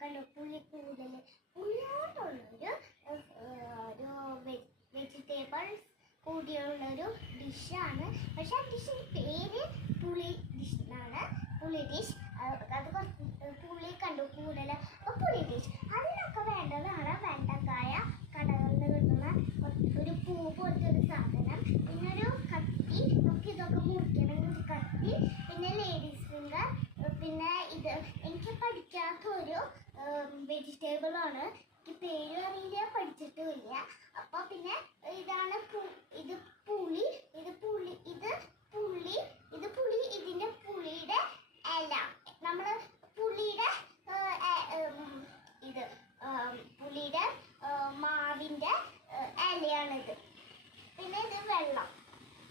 കണ്ടോ പുളിക്കൂടൽ പുളിയോണ്ടുള്ളൊരു വെജിറ്റബിൾസ് കൂടിയുള്ളൊരു ഡിഷാണ്. പക്ഷെ ആ ഡിഷിൻ്റെ പേര് പുളി ഡിഷ് എന്നാണ്. പുളി ഡിഷ് അത് കുറച്ച് പുളി കണ്ടു കൂടുതൽ അപ്പോൾ പുളി ഡിഷ്. അതിനൊക്കെ വേണ്ടതാണ് വെണ്ടക്കായ, കടകളിൽ കിട്ടുന്ന ഒരു പൂ പോലത്തെ ഒരു സാധനം, പിന്നെ ഒരു കത്തി, നമുക്ക് ഇതൊക്കെ മുറിക്കണമെങ്കിൽ ഒരു കത്തി, പിന്നെ ലേഡീസ് ഫിംഗർ, പിന്നെ ഇത് എനിക്ക് പഠിക്കാത്തൊരു വെജിറ്റബിളാണ്, എനിക്ക് പേര് അറിയില്ല, പഠിച്ചിട്ടുമില്ല. അപ്പോൾ പിന്നെ ഇതാണ് ഇത് പുളി, ഇത് പുളി, ഇത് പുളി, ഇത് പുളി, ഇതിൻ്റെ പുളിയുടെ ഇല, നമ്മൾ പുളിയുടെ ഇത് പുളിയുടെ മാവിൻ്റെ ഇലയാണിത്. പിന്നെ ഇത് വെള്ളം.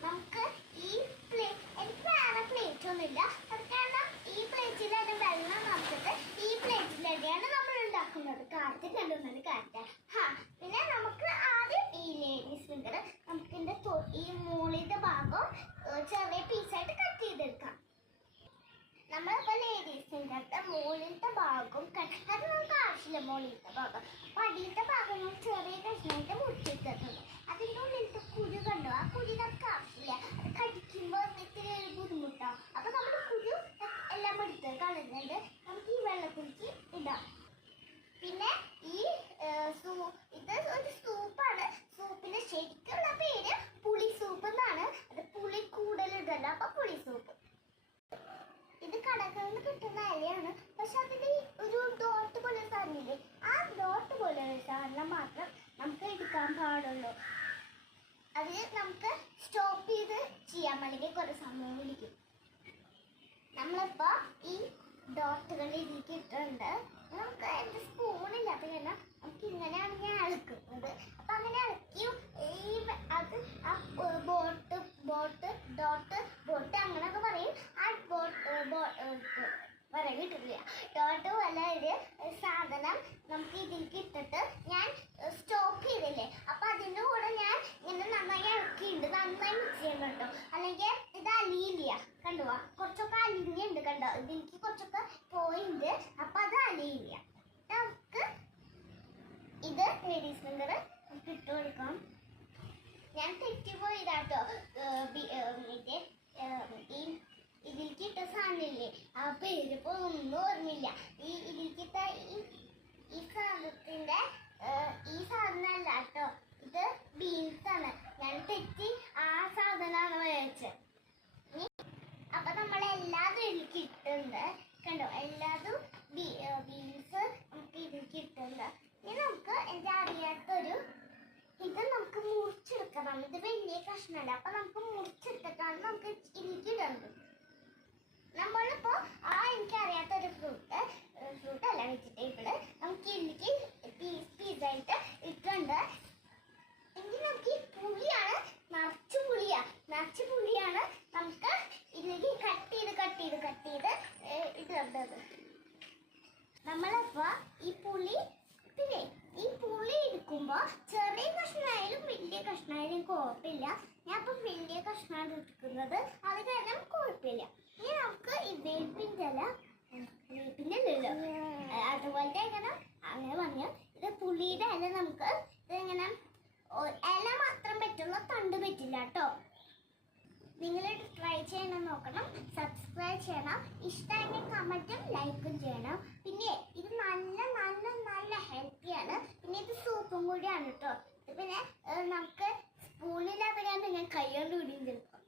നമുക്ക് ഈ എനിക്ക് വേറെ പ്ലേറ്റ് ഒന്നുമില്ല, അത് കാരണം ഈ പ്ലേറ്റിലാണ് വെള്ളം നിറച്ചിട്ട് ഈ പ്ലേറ്റിലൂടെയാണ് നമ്മൾ ഉണ്ടാക്കുന്നത്. കാറ്റ് കണ്ടുവന്നത് കാറ്റ്. പിന്നെ നമുക്ക് ആദ്യം ഈ ലേഡീസ് ഫിംഗർ നമുക്ക് ഇതിൻ്റെ ഈ മുകളിലത്തെ ഭാഗം ചെറിയ പീസായിട്ട് കട്ട് ചെയ്തെടുക്കാം. നമ്മളിപ്പോൾ ലേഡീസ് ഫിംഗറിൻ്റെ മുകളിലത്തെ ഭാഗം അത് നമുക്ക് ആവശ്യമില്ല. മുകളിലത്തെ ഭാഗം അപ്പോൾ അടിയിലത്തെ ഭാഗം നമ്മൾ ചെറിയ കഷ്ണമായിട്ട് മുറിച്ചെടുത്തിട്ടുണ്ട്. അതിൻ്റെ ഉള്ളിലത്തെ കുരു കണ്ടോ, ആ കുരു നമുക്ക് ആവശ്യമില്ല, അത് കടിക്കുമ്പോൾ ഇത്തിരി ഒരു ബുദ്ധിമുട്ടാവും. അപ്പോൾ നമ്മൾ കുരു എല്ലാം എടുത്ത് കളഞ്ഞിട്ട് നമുക്ക് ഈ വെള്ളത്തിലേക്ക് ഇടാം. പിന്നെ ഈ ഇത് ഒരു സൂപ്പാണ്. സൂപ്പിൻ്റെ ശരിക്കുള്ള പേര് പുളി സൂപ്പ് എന്നാണ്. അത് പുളി കൂടുതലിടല്ല, അപ്പോൾ പുളി സൂപ്പ്. ഇത് കടകളിൽ നിന്ന് കിട്ടുന്ന ഇലയാണ്, പക്ഷെ അതിൽ ഒരു ഡോട്ട് പോലെ സാധനമില്ലേ, ആ ഡോട്ട് പോലെ ഒരു സാധനം മാത്രം നമുക്ക് എടുക്കാൻ പാടുള്ളൂ. അതിൽ നമുക്ക് സ്റ്റോപ്പ് ചെയ്ത് ചെയ്യാൻ വേണമെങ്കിൽ കുറേ സമയം വിളിക്കും. നമ്മളിപ്പോൾ ഈ ഡോട്ടുകൾ ഇതിലേക്ക് ഇട്ടിട്ടുണ്ട്. നമുക്ക് എൻ്റെ സ്പൂണില്ലാത്ത കാരണം നമുക്ക് ഇങ്ങനെയാണ് ഞാൻ ഇളക്കുന്നത്. അപ്പം അങ്ങനെ ഇളക്കി ഈ അത് ആ ബോട്ട് അങ്ങനെയൊക്കെ പറയും. ആ പറയാൻ കിട്ടില്ല. ഡോട്ട് പോലെ ഒരു സാധനം നമുക്ക് ഇതിലേക്ക് ഇട്ടിട്ട് ഞാൻ സ്റ്റോപ്പ് ചെയ്തില്ലേ, അപ്പം അതിൻ്റെ കൂടെ ഞാൻ ഇങ്ങനെ നന്നായി ഇളക്കിയിട്ടുണ്ട്. നന്നായി മിക്സ് ചെയ്യണം കേട്ടോ, അല്ലെങ്കിൽ ഇത് അലിയില്ല. കണ്ടുവാ കുറച്ചൊക്കെ അലിഞ്ഞുണ്ട് കണ്ടോ, ഇതിലേക്ക് കുറച്ചൊക്കെ പോയിണ്ട്, അപ്പം അത് അലിയില്ല. നമുക്ക് ഇത് ലേഡീസ് ഫിംഗർ നമുക്ക് ഇട്ട് കൊടുക്കാം. ഞാൻ തെറ്റിപ്പോയതാട്ടോ. ഇതിലേക്ക് ഇട്ട സാധനമില്ലേ, ആ പേര് ഇപ്പോൾ ഒന്നും ഓർമ്മയില്ല. ഇതിലേക്കിട്ട ഈ സാധനത്തിൻ്റെ ഈ സാധനമല്ല കേട്ടോ, ഇത് ബീൻസാണ്. ഞാൻ തെറ്റി ആ സാധനമാണ് മേടിച്ചത്. അപ്പം നമ്മളെല്ലാതും ഇതിലേക്ക് ഇട്ടുണ്ട് കണ്ടോ, എല്ലാതും ബീൻസ് നമുക്ക് ഇതിലേക്ക് ഇട്ടുണ്ട്. ഇനി നമുക്ക് എൻ്റെ അറിയാത്തൊരു ഇത് നമുക്ക് മുറിച്ചെടുക്കണം. ഇത് വലിയ കഷ്ണമല്ല, അപ്പം നമുക്ക് മുറിച്ചെടുത്തിട്ടാണ് നമുക്ക് ഇതിലേക്ക് ഇടുന്നത്. നമ്മളിപ്പോൾ എനിക്കറിയാത്തൊരു ഫ്രൂട്ട് അല്ല വെജിറ്റബിള് നമുക്ക് ഇതിലേക്ക് പീസായിട്ട് ഇട്ടുണ്ട്. എങ്കിൽ നമുക്ക് ഈ പുളിയാണ്, നിറച്ച് പുളിയാണ് നമുക്ക് ഇതിലേക്ക് കട്ട് ചെയ്ത് ഇടേണ്ടത്. നമ്മളിപ്പോൾ ഈ പുളി എടുക്കുമ്പോൾ ചെറിയ കഷ്ണമായാലും വലിയ കഷ്ണമായാലും കുഴപ്പമില്ല. ഞാൻ ഇപ്പം വലിയ കഷ്ണമാണ് എടുക്കുന്നത്, അത് കാരണം കുഴപ്പമില്ല. ഇനി നമുക്ക് ഈ വേപ്പിൻ്റെ ഇല അതുപോലത്തെ അങ്ങനെ പറഞ്ഞു. ഇത് പുളിയുടെ ഇല നമുക്ക് ഇതിങ്ങനെ ഇല മാത്രം പറ്റുള്ളൂ, തണ്ട് പറ്റില്ല കേട്ടോ. നിങ്ങൾ ട്രൈ ചെയ്യണം, നോക്കണം, സബ്സ്ക്രൈബ് ചെയ്യണം, ഇഷ്ടമെങ്കിൽ കമൻറ്റും ലൈക്കും ചെയ്യണം. പിന്നെ ഇത് നല്ല ഹെൽത്തിയാണ്. പിന്നെ ഇത് സൂപ്പും കൂടിയാണ് കേട്ടോ. പിന്നെ നമുക്ക് സ്പൂണില്ലാത്ത കാരണം ഞാൻ കൈ കൊണ്ട് പിടിയും ചിലപ്പോൾ.